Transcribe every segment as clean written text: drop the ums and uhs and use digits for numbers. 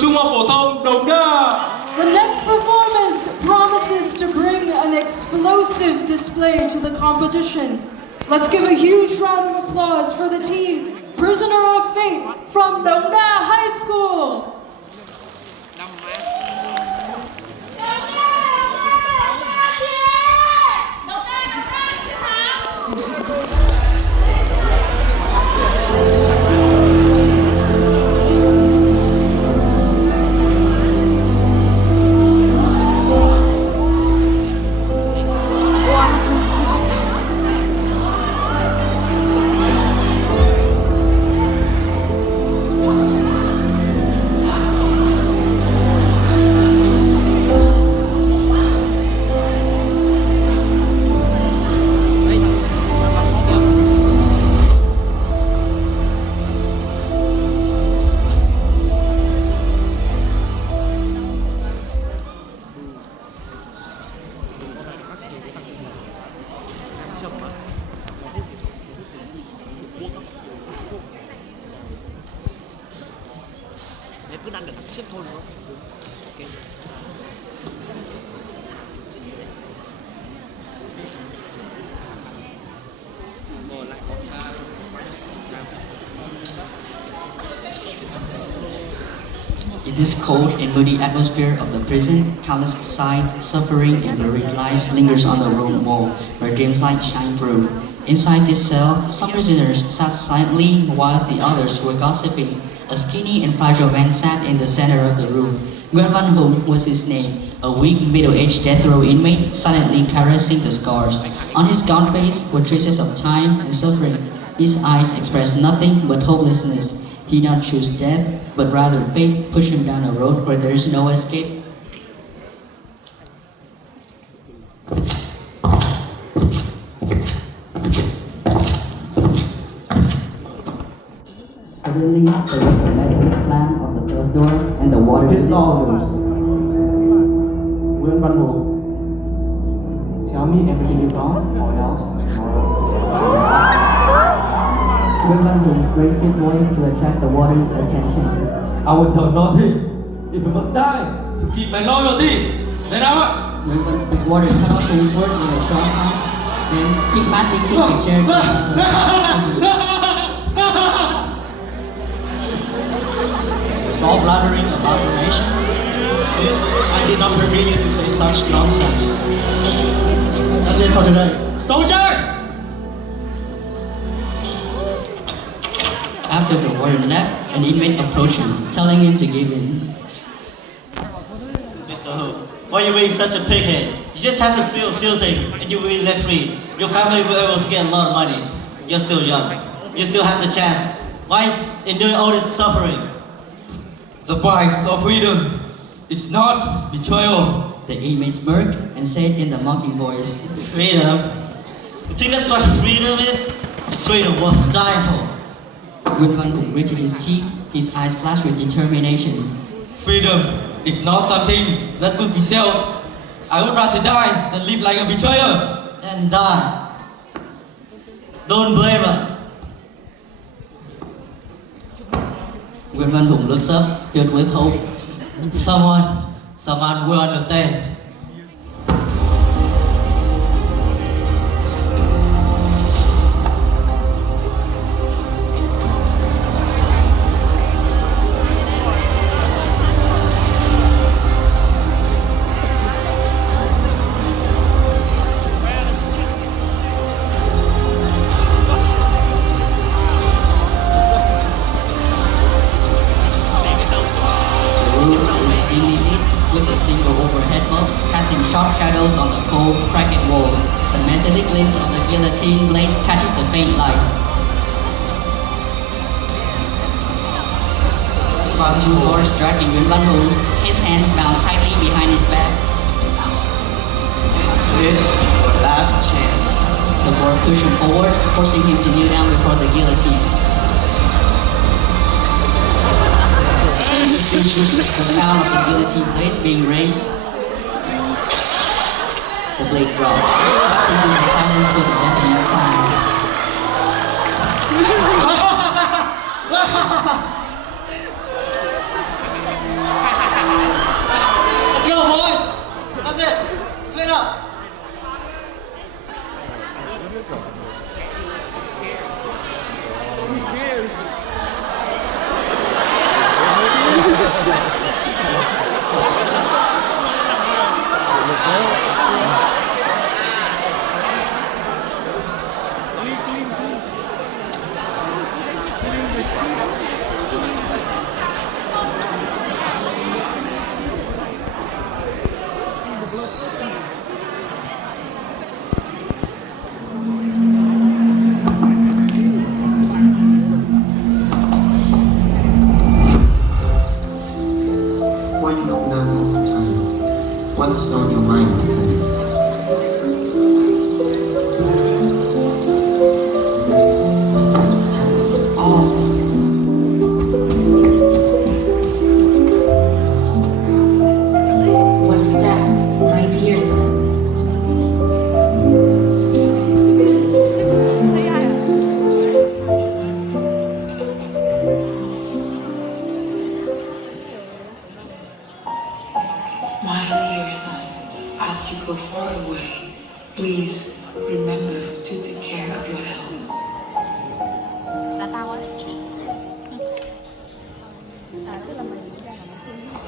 Trung học phổ thông Đống Đa. The next performance promises to bring an explosive display to the competition. Let's give a huge round of applause for the team Prisoner of Fate from Đống Đa High School. Em cứ ăn được trước thôi đúng không? Ok. Ngồi lại có pha. In this cold and moody atmosphere of the prison, countless sights, suffering, and buried lives lingers on the room wall where dim light shine through. Inside this cell, some prisoners sat silently whilst the others were gossiping. A skinny and fragile man sat in the center of the room. Nguyễn Văn Hùng was his name, a weak, middle-aged death row inmate silently caressing the scars. On his gaunt face were traces of time and suffering. His eyes expressed nothing but hopelessness. He did not choose death, but rather fate pushed him down a road where there is no escape. Suddenly, there was a metallic clang of the cell door and the water dissolved. Nguyễn Văn Hùng, tell me everything you know, or else tomorrow. Nguyễn Văn Hùng raised his voice to attract the water's attention. I will tell nothing. If I must die to keep my loyalty, then I will. The water cut off his word with a strong punch, then he madly kicked the chair to Stop blathering about donations. I did not permit you to say such nonsense. That's it for today. Soldiers! After the warden left, an inmate approached him, telling him to give in. Mr. Ho, why are you being such a pighead? You just have to steal a few things and you will be left free. Your family will be able to get a lot of money. You're still young. You still have the chance. Why is enduring all this suffering? The price of freedom is not betrayal. The inmate smirked and said in the mocking voice, Freedom? You think that's what freedom is? It's freedom worth dying for. Nguyễn Văn Hùng gritted his teeth, his eyes flashed with determination. Freedom is not something that could be sold. I would rather die than live like a betrayer. Then die. Don't blame us. Nguyễn Văn Hùng looks up, filled with hope. Someone will understand. Sharp shadows on the cold, cracked walls. The metallic glints of the guillotine blade catches the faint light. While two guards dragging Nguyễn Văn Hùng, his hands bound tightly behind his back. This is your last chance. The guard pushed him forward, forcing him to kneel down before the guillotine. The sound of the guillotine blade being raised. The blade dropped, cutting through the silence with a deafening clang. What's on your mind? Awesome. What's that, my dear son? My dear son, as you go far away, please remember to take care of your health. Là tao á. Tức là mình ra là mình xin.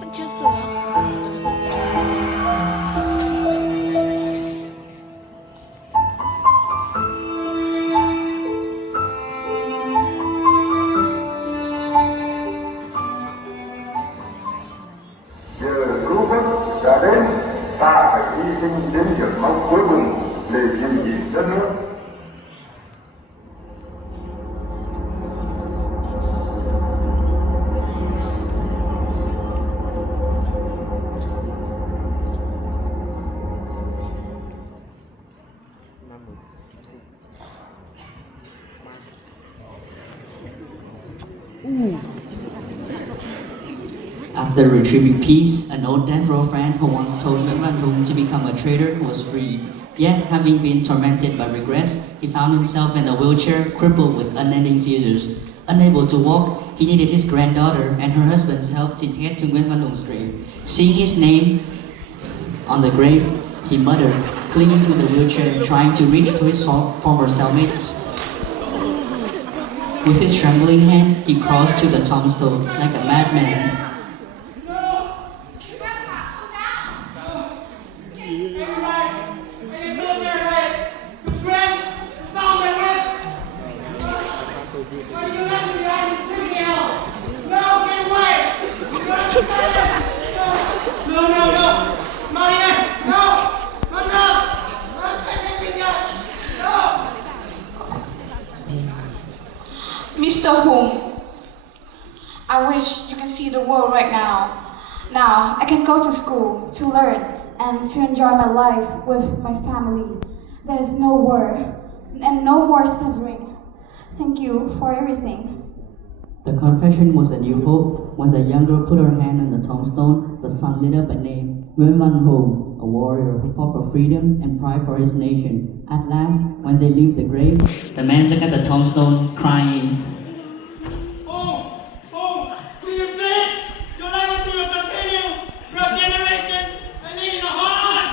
Vẫn chưa sửa. Giờ lũ vất đã đến, ta phải hy sinh đến giọt máu cuối cùng để gìn giữ đất nước. After retrieving peace, an old death row friend who once told Nguyễn Văn Hùng to become a traitor was freed. Yet, having been tormented by regrets, he found himself in a wheelchair, crippled with unending seizures. Unable to walk, he needed his granddaughter and her husband's help to get to Nguyễn Văn Hùng grave. Seeing his name on the grave, he muttered, clinging to the wheelchair, trying to reach for his former cellmates. With his trembling hand, he crossed to the tombstone like a madman. Mr. Home, I wish you can see the world right now. Now, I can go to school to learn and to enjoy my life with my family. There is no war and no more suffering. Thank you for everything. The confession was a new hope. When the young girl put her hand on the tombstone, the sun lit up a name, Nguyễn Văn Hùng, a warrior who fought for freedom and pride for his nation. At last, when they leave the grave, the man looked at the tombstone, crying. Do you see? Your legacy will continue through generations and live in the heart.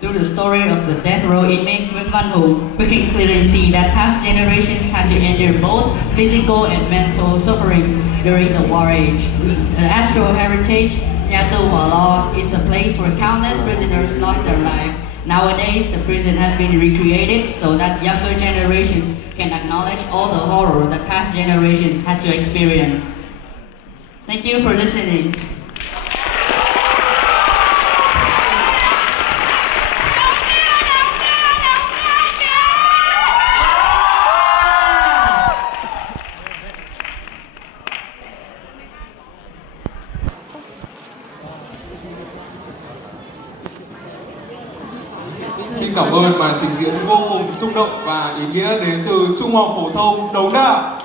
Through the story of the death row inmate Nguyễn Văn Hùng, we can clearly see that past generations had to endure both physical and mental sufferings during the war age. The Astro Heritage, Nhà tù Hỏa Lò, is a place where countless prisoners lost their life. Nowadays, the prison has been recreated so that younger generations can acknowledge all the horror that past generations had to experience. Thank you for listening. Xin cảm ơn màn trình diễn vô cùng xúc động và ý nghĩa đến từ Trung học phổ thông Đống Đa.